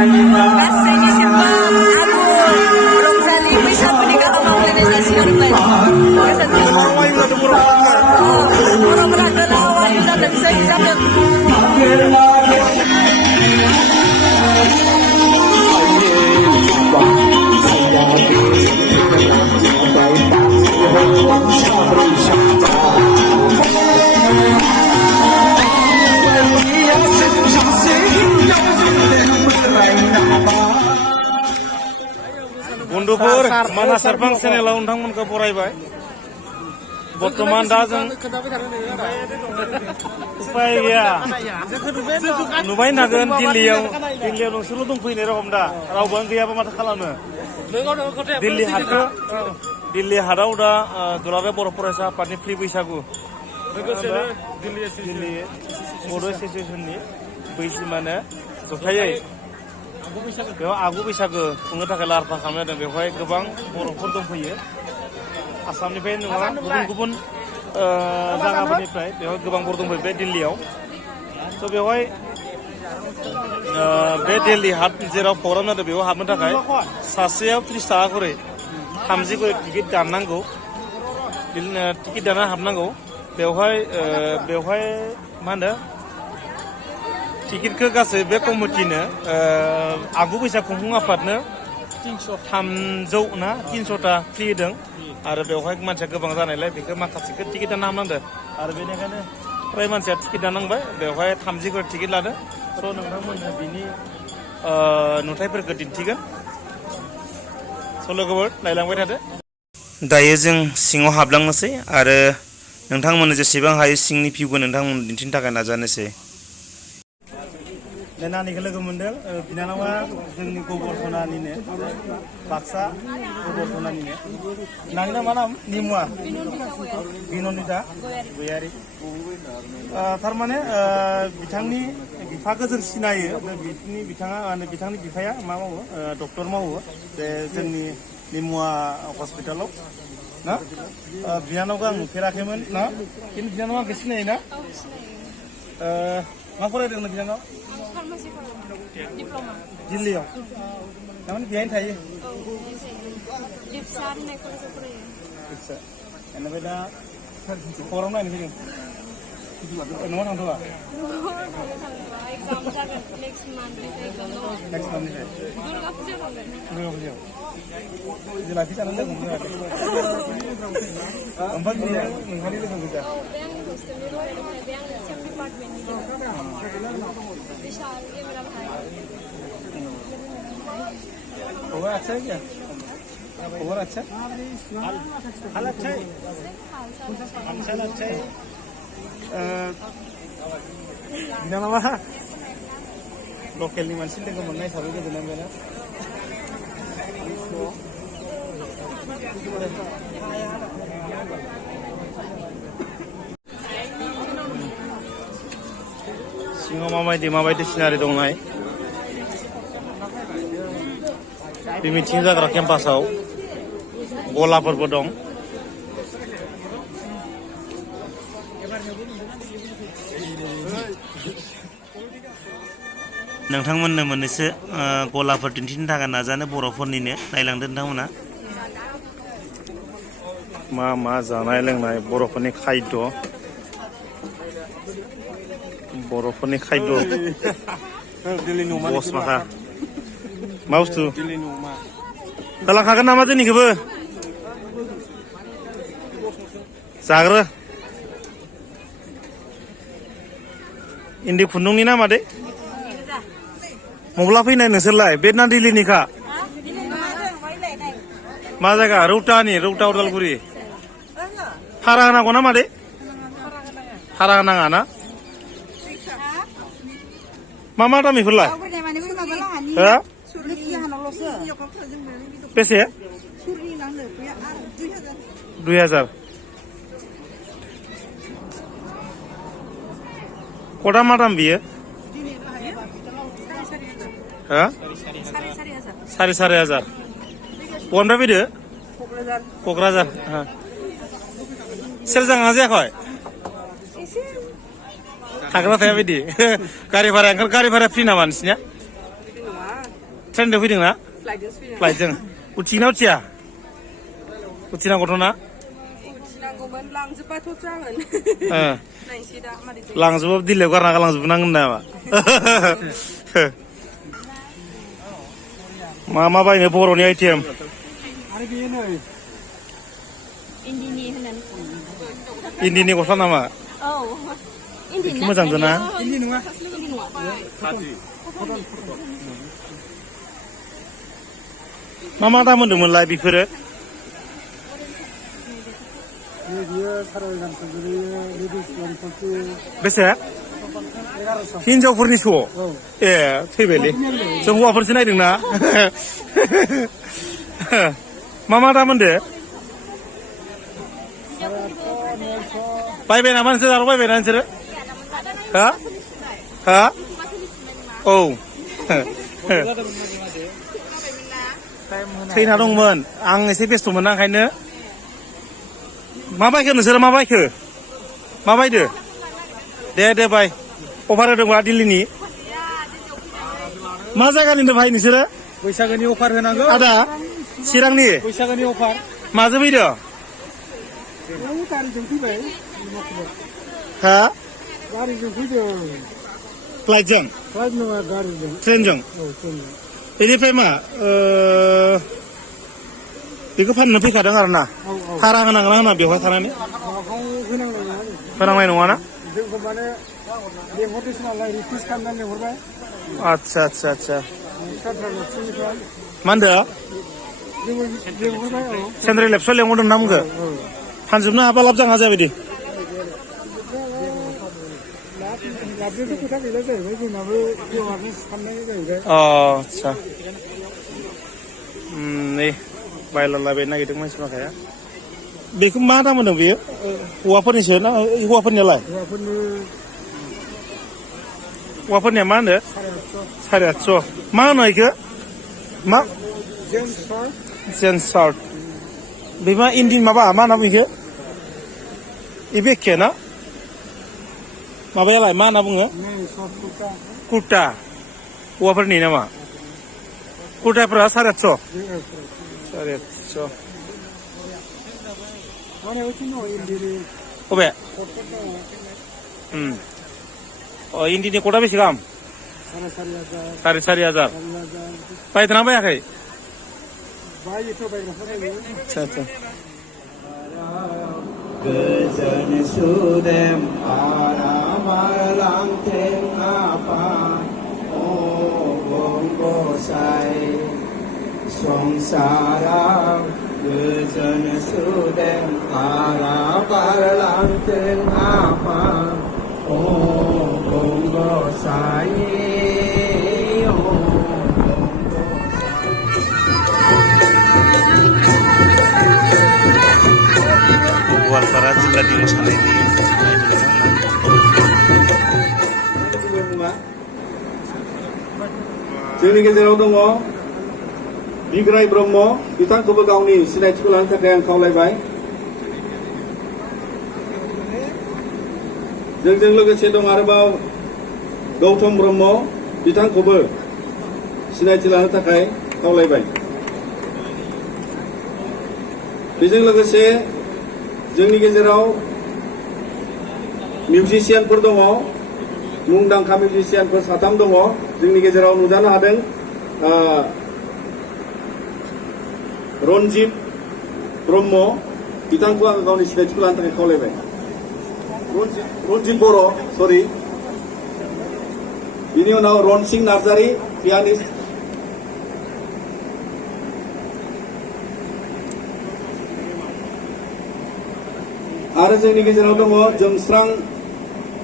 गासैनिसिमबो आगु रंजालि बैसागुनि गाहाम हामलायनाय जासिहरबाय गोजोन्थों बर'फोरा गोलाव जाथों जै जाथों बन्दुफोर मानास सेरफां चेनेलाव नोंथांमोनखौ बरायबाय बर्तमान दा जों उपाय गैया नुबाय थागोन दिल्लीयाव नोंसोरल' दंफैनाय रखम दा रावबोआनो गैयाबा माथो खालामो दिल्ली हाटआव दा दुलाराय बर' फरायसा आफादनि फ्रि बैसागु दिल्ली बर' एस'सियेसननि माने जथायै बेयाव आगु बैसागो खुंनो थाखाय लाहार फाहार खालामनाय जादों बेवहाय गोबां बर'फोर दंफैयो आसामनिफ्राय नङा गुबुन जायगाफोरनिफ्राय बेवहाय गोबां बर' दंफैयो बे दिल्लीयाव स' बेवहाय बे दिल्ली हाट जेराव प्रग्राम जादों बेयाव हाबनो थाखाय सासेयाव 30 थाखा खरै 30 खरै टिकेट दाननांगौ टिकेट दानना हाबनांगौ बेवहाय मा होनो टिकेटखौ गासै बे कमिटिनो आगु बैसाग खुंफुं आफादनो 300 ना 300टा फ्रि होदों आरो बेवहाय मानसिया गोबां जानायलाय बेखौ माखासेखौ टिकेट दानना हाबनांदों आरो बेनिखायनो फ्राय मानसिया टिकेट दाननांबाय बेवहाय 30 खरै टिकेट लादों स' नोंथांमोननो बिनि नुथायफोरखौ दिन्थिगोन स' लोगोफोर नायलांबाय थादो दायो जों सिङाव हाबलांनोसै आरो नोंथांमोननो जेसेबां हायो सिंनि भिउखौ नोंथांमोननो दिन्थिनो थाखाय नाजानोसै नानिखौ लोगो मोनदों बिनानावा जोंनि गबरसनानिनो बाक्सा गबरसनानिनो नानि मा नाम निमुआ बिननिता गयारि थारमाने बिथांनि बिफाखौ जों सिनायो बिथांनि बिफाया मा मावो डक्टर मावो जे जोंनि निमुआ हस्पिटालाव ना बिनानावखौ आं नुफेराखैमोन ना खिन्थु बिनानावा आंखौ सिनायो ना मा फरायदों बिनानाव दिल्लीयाव थारमाने बेहायनो थायो बेनिफ्राय दा खौरां नायनो फैदों न'आव थांथ'वा नेक्स्ट मान्थनिफ्राय दुर्गा फुजायाव लाखि जानानै लोगो मोनो ओमफ्राय बियो नोंहानि लोगो गोजा खबर अच्छा है क्या खबर अच्छा हाल अच्छा है अच्छा है बिनानावा लकेलनि मानसि लोगो मोननाय हिसाबै गोजोननाय मोनो सिङाव माबायदि सिनारि दंनाय बे मिटिं जाग्रा केम्पासाव गलाफोरबो दं नोंथांमोननो मोननैसो गलाफोर दिन्थिनो थाखाय नाजानो बर'फोरनिनो नायलांदो नोंथांमोना मा जानाय लोंनाय बर'फोरनि खायद बस माखा मा बुस्थु होलांखागोन नामा दिनैखौबो जाग्रो इन्दि खुन्दुंनि नामा दे मब्ला फैनाय नोंसोरलाय बे ना दिल्लीनिखा मा जायगा रौता उदालगुरि भारा होनांगौ ना मादै भारा होनाङा ना मा दाम बेफोरलाय बेसे 2000 कटा मा दाम बियो 4,500 बहानिफ्राय फैदो क'क्राझार सेल जाङा जायाखै थाग्रा थाया बायदि गारि भारा फ्रि नामा नोंसिनिया ट्रेनजों फैदों ना फ्लाइटजों फैदों फ्लाइटजों उथिना उथिया उथिनांगौथ' ना उथिनांगौमोन लांजोबबाथ' जागोन नायनोसै दा मारै जायो लांजोबा दिल्लीयाव गारना गालांजोबनांगोन नामा मा मा बायनो बर'नि आइटेम आरो बेयो नै इन्दिनि होननानै इन्दिनि गस्ला नामा औ इन्दिनि मोजां दोना इन्दि नङा मा मा दाम होनदोंमोनलाय बेफोरो बियो 11,000 गोलैयो लेडिस 140 बेसे 1100 हिनजावफोरनि स' औ ए थैबायलै जों हौवाफोरसो नायदोंना मा मा दाम होनदो बायबाय नामा नोंसोर आरो बायबायना नोंसोरो हा हा औ थैना दंमोन आं एसे बेस्थ'मोन ना ओंखायनो मा बायखो नोंसोरो मा बायखो मा बायदो दे बाय अफार होदोंबा दिल्लीनि मा जायगानिनो भाइ नोंसोरो बैसागोनि अफार होनांगौ आदा चिरांनि बैसागोनि अफार माजों फैदो गारिजों फैबाय हा गारिजों फैदों फ्लाइटजों फ्लाइट नङा गारिजों ट्रेनजों औ ट्रेनजों बेनिफ्राय मा बेखौ फाननो फैखादों आरो ना औ औ भारा होनांगोन ना होना बेवहाय थानानै माबाखौ होनांनाय नङा होनांनाय नङाना जोंखौ माने लेंहरदोंसो नालाय रिकुवेस्ट खालामनानै लेंहरबाय आदसा साथ्रा लक्ष्मीनिफ्राय मा होनदो जोंबो लेंहरबाय औ सेन्ट्रेल एपसआव लेंहरदों ना मोनखो फानजोबनो हाबा लाब जाङा जाबायदि लाबोथ' खोथा गैला जाहैबाय जोंनाबो एवारनेस खालामनाय जाहैबाय आदसा नै बायलालाबाय नागिरदों मानसि माखाया बेखौ मा दाम होनदों बेयो हौवाफोरनिसो ना हौवाफोरनियालाय हौवाफोरनिया मा होनो 850 मा होनो बेखौ मा जेन्स शार्ट बे मा इन्डियान माबा मा होनना बुङो बेबो एखे ना माबायालाय मा होनना बुङो कुर्ता हौवाफोरनि नामा कुर्ताफोरा 850 अबे इन्डिनि कर्टआ बेसे गाहाम 4,500 बायदोंना बायाखै आदसा गोजोन सुदेम आरा बारलांथों आफा गसाइ संसाराव गोजोन सुदेम आरा बारलांथों आफा गसाइ गवालपारा जिल्लानि मोसानायनि जोंनि गेजेराव दङ बिग्राय ब्रह्म बिथांखौबो गावनि सिनायथिखौ लानो थाखाय आं खावलायबाय जोंजों लोगोसे दं आरोबाव गौतम ब्रह्म बिथांखौबो सिनायथि लानो थाखाय खावलायबाय बेजों लोगोसे जोंनि गेजेराव मिउजिशियानफोर दङ मुंदांखा मिउजिशियानफोर 3 दङ जोंनि गेजेराव नुजानो हादों रनजित ब्रह्म बिथांखौ आं गावनि सिनायथिखौ लानो थाखाय खावलायबाय रनजित बर' सरि बिनि उनाव रनसिं नार्जारि पियानिस्ट आरो जोंनि गेजेराव दङ जोंस्रां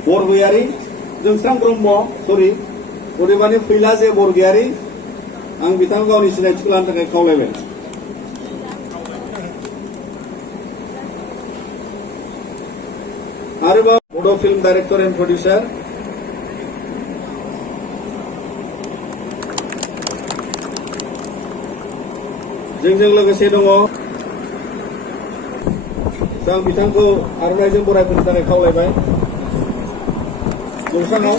बरगयारि जोंस्रां ब्रह्म सरि अदेबानि फैलाजे बरगयारि आं बिथांखौ गावनि सिनायथिखौ लानो थाखाय खावलायबाय आरोबाव बड' फिल्म डाइरेक्टर एन्ड प्रडिउसार जोंजों लोगोसे दङ आं बिथांखौ आर'नाइजों बरायफैनो थाखाय खावलायबाय जौसाङाव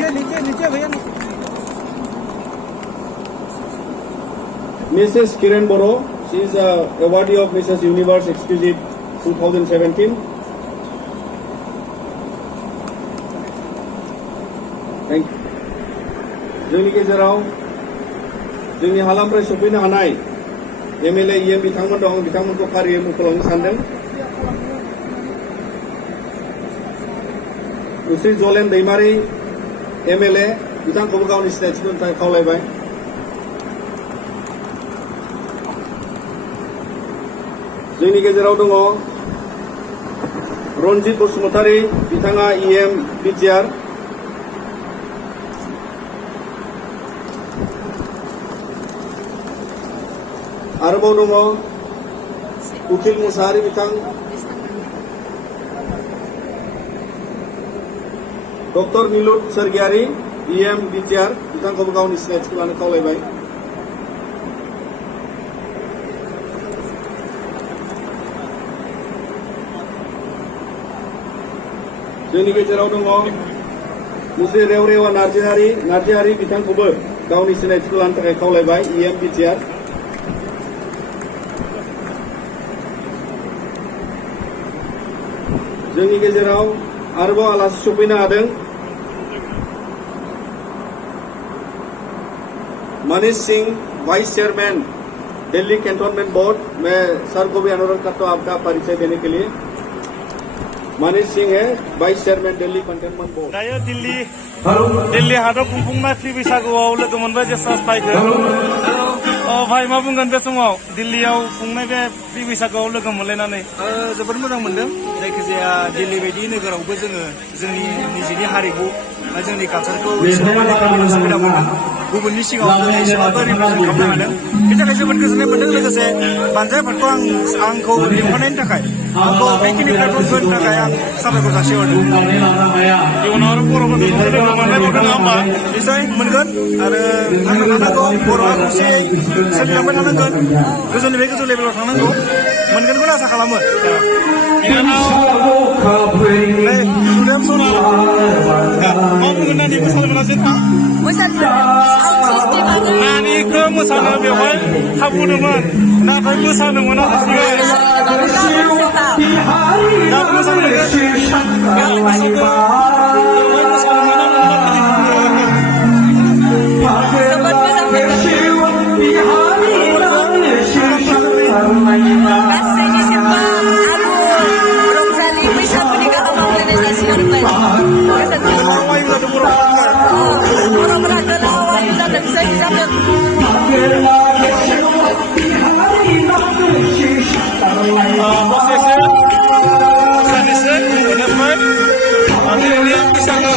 Mrs. Kiran Boro. She is a awardee of Mrs. Universe Exquisite 2017. Thank you. जोंनि गेजेराव जोंनि हालामनिफ्राय सफैनो हानाय MLA EM बिथांमोन दं बिथांमोनखौ फारियै मुंख'लांनो सानदों श्री जलेन दैमारी MLA बिथांखौबो गावनि सिनायथिखौ होनो थाखाय खावलायबाय जोंनि गेजेराव दङ रनजित बसुमतारी बिथाङा EM बिटिआर आरोबाव दङ उकिल मुसाहारि बिथां डक्टर मिलुद सोरगियारि EM बिटिआर बिथांखौबो गावनि सिनायथिखौ लानो खावलायबाय जोंनि गेजेराव दङ मुस्रि रेवरेवा नार्जिहारि बिथांखौबो गावनि सिनायथिखौ लानो थाखाय खावलायबाय EM बिटिआर जोंनि गेजेराव आरोबाव आलासि सफैनो हादों Manish Singh wise chairman Delhi cantonment board मैं सर को भी अनुरोध करता हूं आपका परिचय देने के लिए मनीष सिंह है wise chairman Delhi cantonment board दायो दिल्ली हादर खुंफुंनाय फ्रि बैसागुआव लोगो मोनबाय जेसास टाइगर भाई मा बुंगोन बे समाव दिल्लीयाव खुंनाय बे फ्रि बैसागुआव लोगो मोनलायनानै जोबोद मोजां मोनदों जायखिजाया दिल्ली बायदि नोगोरावबो जोङो जोंनि निजेनि हारिमु जोंनि कालचारखौ फालिनो सुबिदा मोनदों गुबुननि सिगाङाव जोङो एसेबाबो रिप्रेजेन्ट खालामनो हादों बेनि थाखाय जोबोद गोजोननाय मोनदों लोगोसे बानजाय आफादखौ आंखौ लिंहरनायनि थाखाय आंखौ बेखिनि प्लेटफर्म होनो थाखाय आं साबायखर जासिहरदों इयुनाव आरो बर'फोरखौ लोगो मोनलायबावगोन नङा होमबा निश्चय मोनगोन आरो थांना थानांगौ बर'आ खौसेयै सोलिलांबाय थानांगोन गोजौनिफ्राय गोजौ लेभेलाव थांनांगौ मोनगोनखौनो आसा खालामो सुदेम सना मा बुंगोन नानि मोसानो मोनासै नानिखौ मोसानो बेवहाय खाबु होदोंमोन नाथाय मोसानो मोनाखै दा मोसानो गासैनि सिमबो आगु रंजालि बैसागुनि गाहाम हामलायनाय जासिहरबाय बर'फोरा गोलाव आयु जाथों जै जाथों सानैसो बेनिफ्राय बैसागु